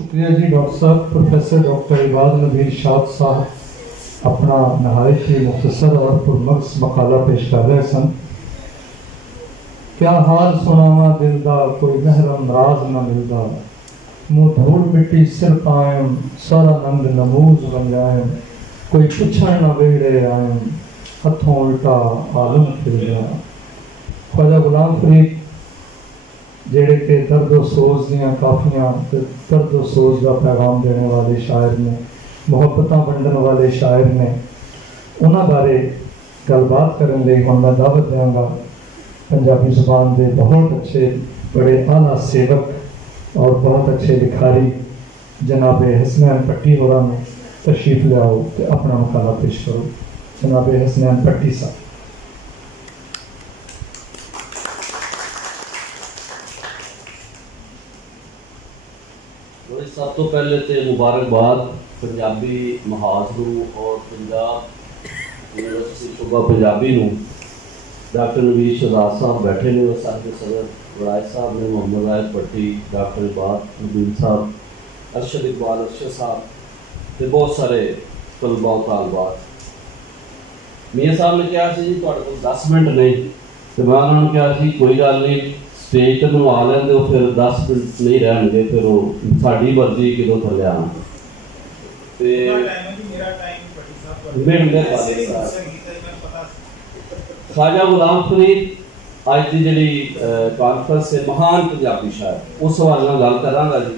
शुक्रिया जी डॉक्टर साहब। Professor doctor इबाद नबी इरशाद साहब अपना नहायत ही मुख्तसर और पुरमक्स मकाला पेश कर रहे सन। क्या हाल सुनावा दिल दा कोई महरम राज न मिलदा, मुँह धूल मिट्टी सिर पायम सारा नंग नमूज बन जाए, कोई पुछण न वेड़े आयम हथों उल्टा आलम फिर गया। ख्वाजा गुलाम फरीद जेड़े के दर्दो सोज दियाँ काफियाँ दर्दो सोज का पैगाम देने वाले शायर ने, मुहब्बत वंडन वाले शायर ने, उन्होंने बारे गलबात करने लिए मैं दावत देंगा पंजाबी जुबान के बहुत अच्छे बड़े आला सेवक और बहुत अच्छे लिखारी जनाबे हसनैन पट्टी होरा ने तशरीफ लियाओ तो अपना मकाला पेश करो। जनाबे हसनैन पट्टी साहब। सब तो पहले तो मुबारकबाद पंजाबी महाज और पंजाब यूनिवर्सिटी सूबा पंजाबी डॉक्टर नवीर शहजाद साहब बैठे ने, साहिब सदर वराज साहब ने, मोहम्मद रायद पट्टी, डॉक्टर इबाद नबी साहब, अरशद इकबाल अरशद साहब तो बहुत सारे तलबा तालबात। मियाँ साहब ने कहा जी तुहाडे कोल 10 मिनट नहीं, तो मैं उन्होंने कहा जी कोई गल नहीं, स्टेज तो बनवा लेंगे फिर 10 मिनट नहीं रहने, फिर वो साड़ी मर्जी कितों थले आना ख्वाजा गुलाम फरीद अज की जी कॉन्फ्रेंस से महान पंजाबी शायर उस हवाले नाल गल करांगा जी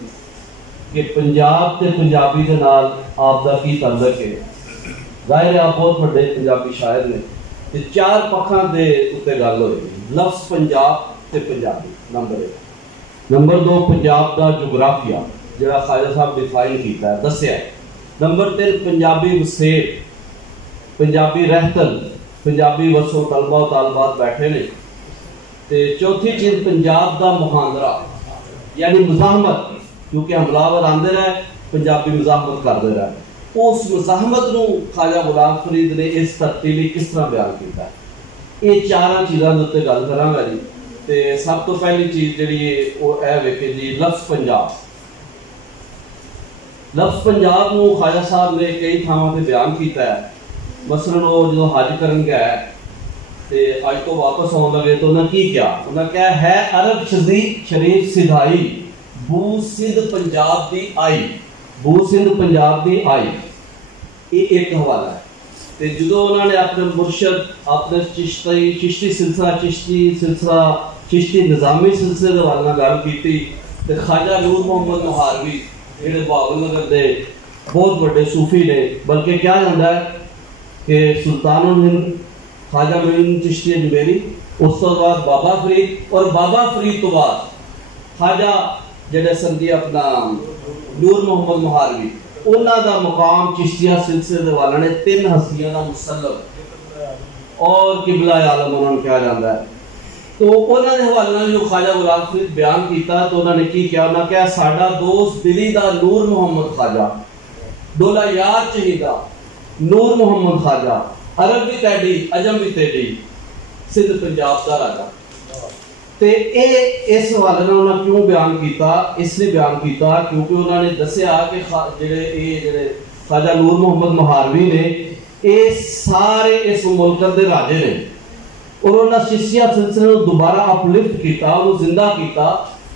कि पंजाब ते पंजाबी दे नाल आप दा की ताल्लुक है। जाहिर है आप बहुत बड़े पंजाबी शायर ने ते 4 पक्षां दे उत्ते गल होई। लफ्ज़ पंजाब ते पंजाबी नंबर 1, नंबर 2 पंजाब दा जोग्राफिया जिहड़ा ख्वाजा साहब डिफाइन कीता है दस्सिया। नंबर 3 पंजाबी वसेट, पंजाबी रहतल, पंजाबी वसो तलबा तालबात बैठे ने। ते चौथी चीज पंजाब दा मुहांदरा यानी मुजाहमत, क्योंकि हमलावर आंदे रहे पंजाबी मुजाहमत करते रहे। उस मुजाहमत नूं ख्वाजा गुलाम फरीद ने इस तरतीबी किस तरह बयान किया, ये 4 चीज़ों के उत्ते गल करांगा जी। ते सब तो पहली चीज जी वो है कि जी लफ्ज़ पंजाब। लफ्ज़ पंजाब नूं ख्वाजा साहब ने कई थावां ते बयान किया है। मसलन वो जो हज करन गया ते अज तो वापस आने लगे तो उन्हें की क्या, उन्हें क्या है अरब शरीफ सिधाई बू सिंध पंजाब दी आई, बू सिंध पंजाब दी आई, ये एक हवाला है। ते जो उन्होंने अपने मुर्शद अपने चिश्ती सिलसिला चिश्ती निज़ामी सिलसिले के हवाले गल की ते ख्वाजा नूर मोहम्मद मुहारवी जिहड़े बहावल नगर के बहुत बड़े सूफी ने, बल्कि क्या जाता है कि सुल्तानुल हिंद ख्वाजा मोइन चिश्ती अजमेरी, उस तो बाद बाबा फरीद और बाबा फरीद तो बाद ख्वाजा जिहड़े संदी अपना नूर मोहम्मद मुहारवी, उन्हां दा मुकाम चिश्तिया सिलसिले दे वाले ने 3 हस्तियां दा मुसल्लम और किबला आलम उन्होंने कहा जाता है। तो उन्होंने हवाले नाल जो ख्वाजा गुलाम फरीद बयान किया तो उन्होंने की क्या, उन्होंने कहा साडा दोस्त दिली दा नूर मोहम्मद ख्वाजा, डोला यार चहीदा नूर मोहम्मद ख्वाजा, अरब भी तैडी अजम भी तैडी, सिंध पंजाब दा राजा। ते इस हवाले नाल उन्होंने क्यों बयान किया, इसलिए बयान किया क्योंकि उन्होंने दस्सिया कि जेड़े ख्वाजा नूर मोहम्मद मुहारवी ने ये सारे इस मुल्क दे राजे ने और उन्होंने चिश्तिया सिलसिले को दोबारा अपलिफ्ट किया, उन्होंने जिंदा किया,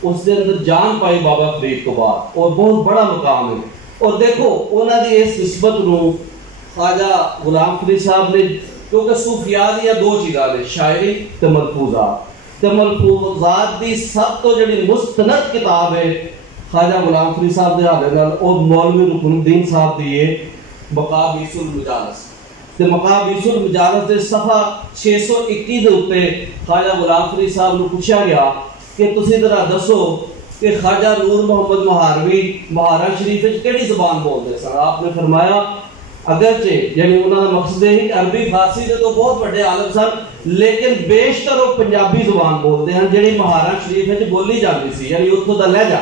उसके अंदर जान पाई बाबा फरीद तो बाद और बहुत बड़ा मुकाम है। और देखो उन्होंने इस निस्बत को ख्वाजा गुलाम फरीद साहब ने, क्योंकि सूफिया दी 2 चीज़ां ने शायरी ते मलफूजात, ते मलफूजात दी सब तो जिहड़ी मुस्तनद किताब है ख्वाजा गुलाम फरीद साहब दे हवाले नाल और मौलवी रुकनुद्दीन साहब दी है मकाबीसुल मुजालस। ते मकाबीसुल मुजालस दे सफ़ा 621 दे उत्ते ख्वाजा गुलाम फरीद साहब नूं पूछा गया कि तुसीं जरा दसो कि ख्वाजा नूर मोहम्मद मुहारवी महारा शरीफ विच केड़ी ज़बान बोलदे सन। आपने फरमाया अगरचे यानी उन्होंने मकसद है अरबी फारसी के तो बहुत बड़े आलम सन, लेकिन बेशतर वो पंजाबी जुबान बोलते हैं जी महारा शरीफ बोली जाती सी, यानी उत्थों का लहजा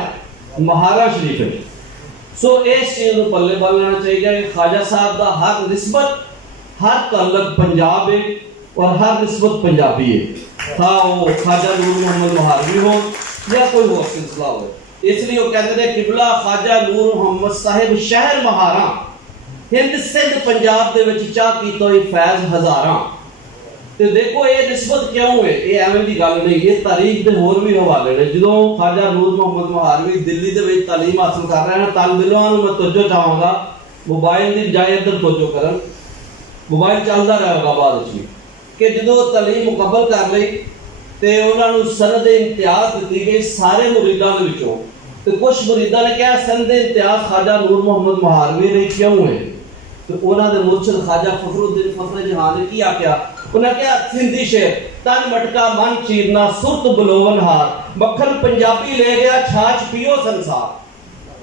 महारा शरीफ। सो इस चीज़ को पल्ले बन लेना चाहिए कि ख्वाजा साहब का हर निस्बत हर तल्लक पंजाब है और हर निस्बत पंजाबी है, था वो ख्वाजा नूर मोहम्मद मुहारवी हो या कोई और सिलसिला हो। इसलिए वो कहते हैं किबला ख्वाजा नूर मुहम्मद साहिब शहर महारा हिंद सिंध पंजाब दे विच चाह कीतो फैज हजारां। ते देखो ये निस्बत क्यों है, ये एवं की गल नहीं, ये तारीख के होर भी हवाले ने। जो ख्वाजा नूर मुहम्मद महारवी दिल्ली दे विच तालीम हासिल कर रहे हैं, तालिब इल्मां नूं मैं तवज्जो चाहांगा मोबाइल की बजाय इधर तवज्जो करन, मोबाइल चलता रहेगा बाद में कि जो तालीम मुकम्मल कर ली तो उन्होंने सनद इम्तियाज दी गई सारे मुरीदां दे विचों। तो कुछ मुरीदां ने कहा सनद इम्तियाज ख्वाजा नूर मुहम्मद महारवी ने क्यों है, तो उन्होंने मुर्शद ख्वाजा फखरुद्दीन फखर जहां ने की आख्या, उन्हें क्या सिंधी शेर तन मटका मन चीरना सुरत बलोवन हार, मक्खन पंजाबी ले गया छाछ पियो संसार,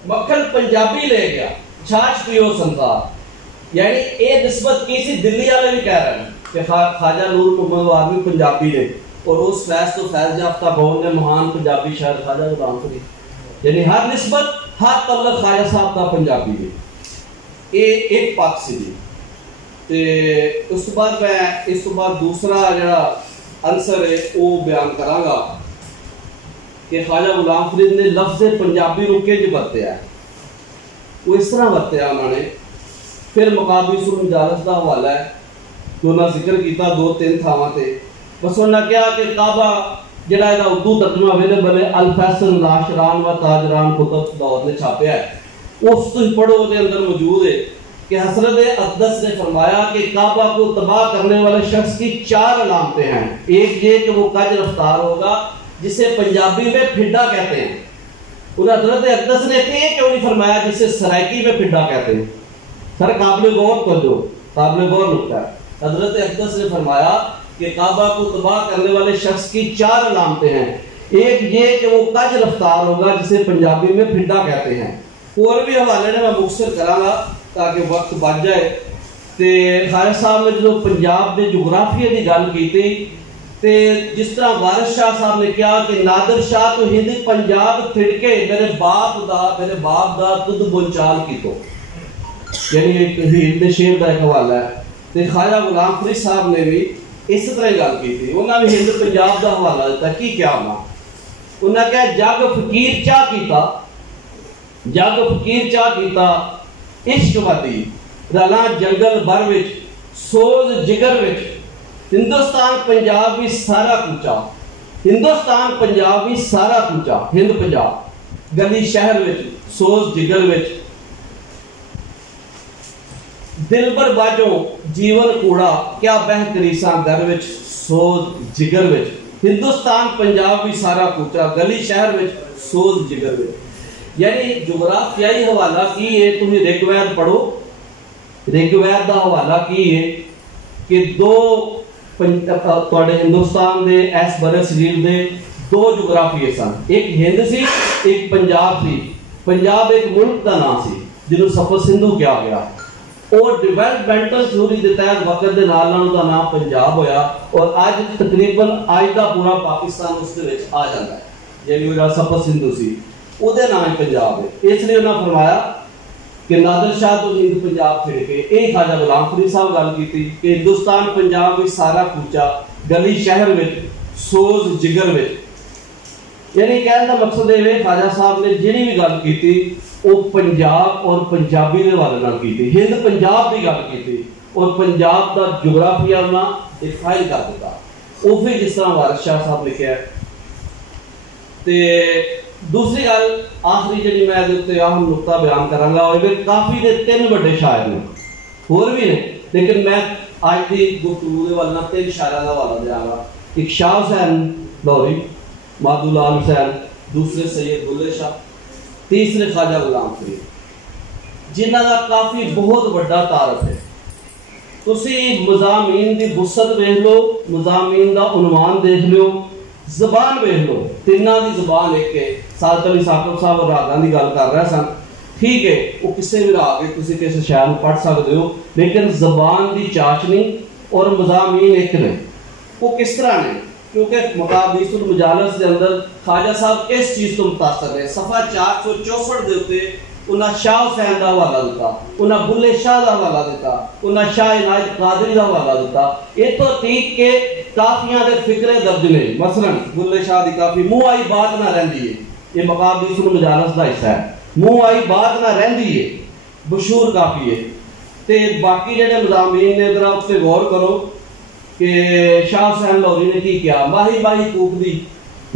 मक्खन पंजाबी ले गया छाछ पियो संसार। यानी ये निस्बत की सी दिल्ली वाले भी कह रहे हैं कि ख्वाजा नूर मुहम्मद महारवी पंजाबी ने, और उस फैज तो फैज याफ्ता कौम ने महान पंजाबी शायर ख्वाजा गुलाम फरीद। यानी हर निस्बत हर तल्लक ख्वाजा साहब का पंजाबी है, ये एक पक्ष सी। ते उस बाद मैं इस बाद दूसरा जड़ा आंसर है वो बयान करांगा कि ख्वाजा गुलाम फरीद ने लफ्ज़ पंजाबी नूं किंज वरतिया, वो इस तरह वरतिया उन्होंने। फिर मकाबीसुल मजालिस का हवाला है जो उन्होंने जिक्र किया 2-3 थावां ते। बस उन्होंने कहा कि काबा जिहड़ा इहदा उर्दू तर्जमा अवेलेबल है अल फैसल लाशरान व ताजरान कुतुब दौर ने छापिया है, उस तुम पढ़ो के अंदर मौजूद है कि हज़रत अक़दस ने फरमाया कि काबा को तबाह करने वाले शख्स की 4 अलामतें हैं। एक ये कि वो कज रफ्तार होगा जिसे पंजाबी में फिड्डा कहते हैं। उन्हें हज़रत अक़दस ने क्यों नहीं फरमाया जिसे सराइकी में फिड्डा कहते हैं। सर काबिल गौर कर दो, काबिल गौर नुक्ता है। हज़रत अक़दस ने फरमाया कि काबा को तबाह करने वाले शख्स की 4 अलामतें हैं। एक ये कि वो कज रफ्तार होगा जिसे पंजाबी में फिड्डा कहते हैं। और भी हवाले ने मैं मुख्तर करांगा ताकि वक्त बच जाए। तो ख्वाजा साहब ने जो पंजाब के जोग्राफिया की गल की ते जिस तरह वारिस शाह साहब ने कहा कि नादर शाह तो हिंद पंजाब थिड़के मेरे बाप दा तुद बोलचाल की तो, यानी एक हिंद शेर का एक हवाला है। तो ख्वाजा गुलाम फरीद साहब ने भी इस तरह गल की थी, उन्होंने भी हिंद पंजाब का हवाला दिता की क्या होना। उन्हें कहा जग फकीर चाह कीता, जग फकीर चाह कीता इश्क वदी रला जंगल भर विच सोज जिगर विच, हिंदुस्तान पंजाब भी सारा कूचा, हिंदुस्तान पंजाब भी सारा कूचा, हिंद पंजाब गली शहर विच सोज जिगर विच, दिलबर बाजो जीवन कूड़ा क्या बह करीसा घर विच सोज जिगर विच, हिंदुस्तान पंजाब भी सारा कूचा गली शहर विच सोज जिगर विच। यानी जोग्राफियाई हवाला की है, तुम ऋग्वेद पढ़ो, ऋग्वेद का हवाला की है कि दो हिंदुस्तान दे इस बरे शरीर दे 2 जोग्राफिए सन, एक हिंद सी एक पंजाब सी। पंजाब एक मुल्क का नाम सी जिन्हों सफर सिंधु कहा गया, और डिवेलपमेंटल थ्योरी के तहत वक्त के नाल उसका नाम पंजाब होया, और आज तकरीबन आज का पूरा पाकिस्तान उसके आ जाता है, यानी सफर सिंधु सी ਉਹਦੇ नाम ही पंजाब है। इसलिए उन्होंने फरमाया कि नादर शाह तो हिंद पंजाब छिड़के। यही ख्वाजा गुलाम फरीद साहब गल की थी कि हिंदुस्तान पंजाब भी सारा कूचा गली शहर में सोज जिगर में। यानी कहने का मकसद ये ख्वाजा साहब ने जिहड़ी भी गल की थी वो पंजाब और पंजाबी के हवाले नाल की थी, हिंद पंजाब की गल की थी, और पंजाब का जोग्राफिया उन्होंने एक फाइल कर दिता। वो भी जिस तरह वारिस शाह साहब लिखा है। तो दूसरी गल आखिरी जी मैं नुकता बयान करांगा, और काफी ने 3 बड़े शायर ने होर भी ने, लेकिन मैं आज की गुफ्तगू के वाल 3 शायरों का हवाला देंगा। एक शाह हुसैन लाहौरी, मादूलाल हुसैन, दूसरे सैयद बुल्ले शाह, तीसरे ख्वाजा गुलाम फरीद, जिन्हों का काफी बहुत बड़ा तारफ है। तुसी मज़ामीन की वुसअत देख लो, मज़ामीन का उनवान देख लो, जबान वेख लो, तिना की जबान एक है। सादत अली साकब साहब और रागां की गल कर रहे सन, ठीक है, वो किसी भी राग तुसी किसी शायर को पढ़ सकते हो, लेकिन जबान की चाशनी और मज़ामीन एक ने। वो किस तरह ने, क्योंकि मकाबीसुल मजालिस के अंदर ख्वाजा साहब इस चीज़ तो मुतासर है। सफ़ा 464 के उत्ते उन्हें शाह हुसैन का हवाला दिता, उन्हें बुल्ले शाह का हवाला दिता, उन्हें शाह इनायत कादरी का हवाला दिता। इतों तीक के काफियां दे फिक्रे दर्ज ने, मसलन बुल्ले शाह की काफी मुंह आई बात ना रही है, ये मकाम भी इसमें मुजालस का हिस्सा है। मुँह आई बात ना रही है, बशूर काफ़ी है। तो बाकी जो मज़ामीन ने जरा उस पर गौर करो कि शाह हुसैन लाहौरी ने की किया। माही माही कूक दी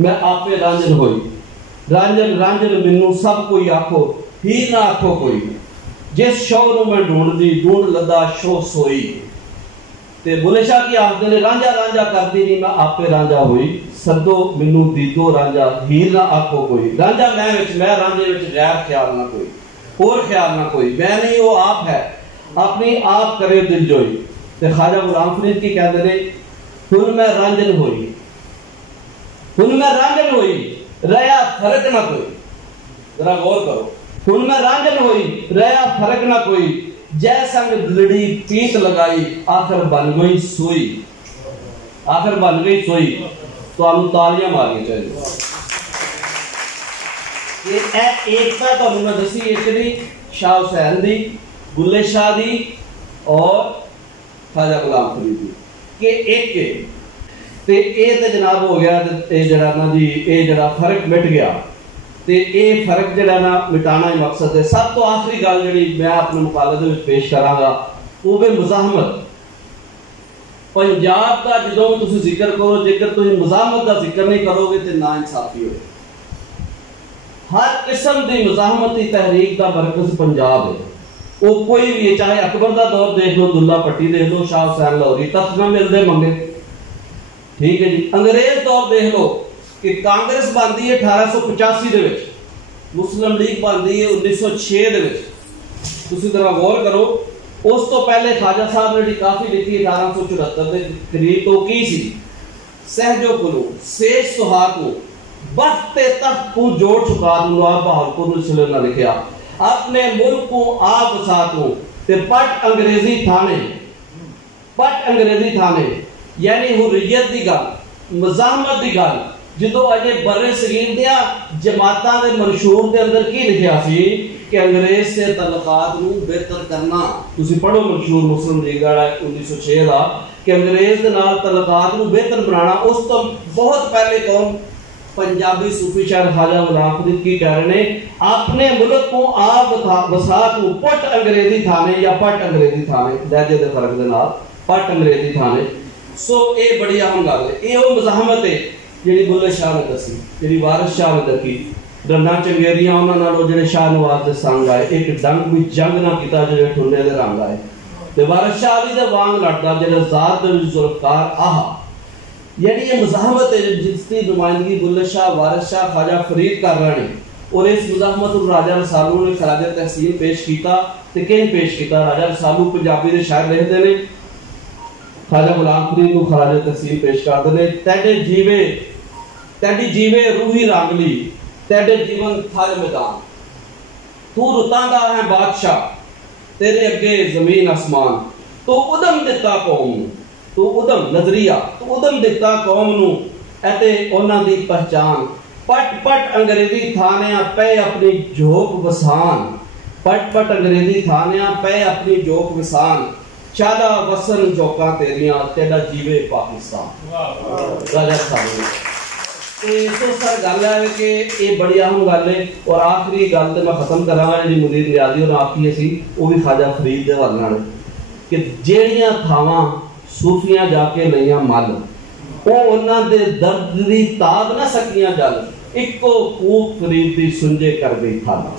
मैं आपे रांझन होई, रांझन रांझन मैनू सब कोई आखो, ही ना आखो कोई, जिस शौ नूं मैं ढूंढदी ढूंढ लदा शो सोई। ते बुले शाह की आखदे ने रांझा रांझा करदी नहीं मैं आपे रांझा होई, सदो मैनू दीदो रांझा, हीर ना आखो कोई। रांझा मैं रांझे विच गैर ख्याल ना कोई, और ख्याल ना कोई, मैं नहीं वो आप है, अपनी आप करे दिल जोई। ते ख्वाजा गुलाम फरीद की कहते ने हुन मैं रांझन होई, हुन मैं रांझन होई, रहा फर्क ना कोई। जरा गौर करो, हुन मैं रांझन होई, रहा फर्क ना कोई, जै संग दिलड़ी पीत लगाई, आखिर बन गई सोई, आखिर बन गई सोई। तो हम तालियां मारनी चाहिए। ये एकता तो मैं दसी एक दी शाह हुसैन दी, बुल्ले शाह दी और ख्वाजा गुलाम फरीद दी के एक के ते ये तो जनाब हो गया। ते जड़ा ना जी ये जड़ा फर्क मिट गया, ते ये फर्क जड़ा ना मिटाना ही मकसद है। सब तो आखिरी गल जी मैं अपने मुकाले दे विच पेश करांगा वो भी मुजाहमत। पंजाब का जो भी तुम जिक्र करो, जेकर तुम मुजाहमत का जिक्र नहीं करोगे तो ना इंसाफी हो। हर किस्म की मुजाहमती तहरीक का मरकज पंजाब है। वो कोई भी है, चाहे अकबर का दौर देख लो, दुल्ला पट्टी देख लो, शाह हुसैन लाहौरी तख्त ना मिलते मंगे, ठीक है जी। अंग्रेज दौर देख लो कि कांग्रेस बनती है 1885 दे विच, मुस्लिम लीग बनती है 1906 दे विच। तुसीं जरा गौर करो, उस तो पहले ख्वाजा साहब ने काफी लिखी 1874 के करीब। तो की सी सहजो कुलू शेष सुहाग बख्ते तख्त को जोड़ चुका दूं, नवाब बहादुर ने लिखा अपने मुल्क को आप सातों ते पट अंग्रेजी थाने, पट अंग्रेजी थाने यानी हुर्रियत दी गल, मज़ाहमत दी गल। जो अजे बरे सगीर दिया जमातां दे मंशूर दे अंदर की लिखा सी कि अंग्रेज से तल्लुकात नूं बेहतर करना। तुसीं पढ़ो मंशूर मुस्लिम लीग वाला 1906 का कि अंग्रेज दे नाल तल्लुकात नूं बेहतर बनाना। उस तो बहुत पहले कौन पंजाबी सूफी शायर ख्वाजा गुलाम फरीद की कह रहे ने अपने मुल्क को आप वसात को पट अंग्रेजी थाने या पट अंग्रेजी थाने लहजे दे फर्क दे नाल पट अंग्रेजी थाने। सो ये बड़ी अहम गल है। ये वो मज़ाहमत है जिहड़ी बुल्ले शाह ने दसी, जिहड़ी वारिस शाह ने दसी। रन्ना चंगेरियां उन्हां नालों जिहड़े शाह नवाज दे संग आए, एक डंग भी जंग ना कीता जिहड़े ठुंडे दे रंग आए। ते वारिस शाह अली दे वांग लड़दा जिहड़े ज़ात दे जुल्फकार आहा। यानी ये मज़ाहमत है जिसकी नुमाइंदगी बुल्ले शाह, वारिस शाह, ख्वाजा फरीद कर रहे हैं। और इस मज़ाहमत राजा रसालू ने खराज तहसीन पेश किया। तो किन पेश किया? राजा रसालू पंजाबी के शायर लिखते हैं, ख्वाजा गुलाम फरीद को खराज तहसीन पेश करते हैं। तेडी जीवे रूही रागली, तेरे जीवन थल मैदान, तू रुतां दा है बादशाह, तेरे अगे जमीन आसमान। तो उदम दिता कौम, तो उदम नजरिया, तो उदम दिता कौम नू एते उन्हां दी पहचान। पट पट अंग्रेजी थानिया पे अपनी झोंक वसान, पट पट अंग्रेजी थानिया पे अपनी झोंक वसान। चादा वसन झोंका तेरियां, तेरा जीवे पाकिस्तान। राजा साहब तो सर गल है कि ये बड़ी अहम गल है। और आखिरी गल तो मैं खत्म करांगा जी मुदीर नियाज़ी और आखी सी वो भी ख्वाजा फरीद दे हवाले नाल कि जेड़ियां थावां सूफियां जाके लईयां मल, वो उन्हां दे दर्द दी ताब ना सकियां जल, इको कूक फरीद दी सुंजे कर गई थाना।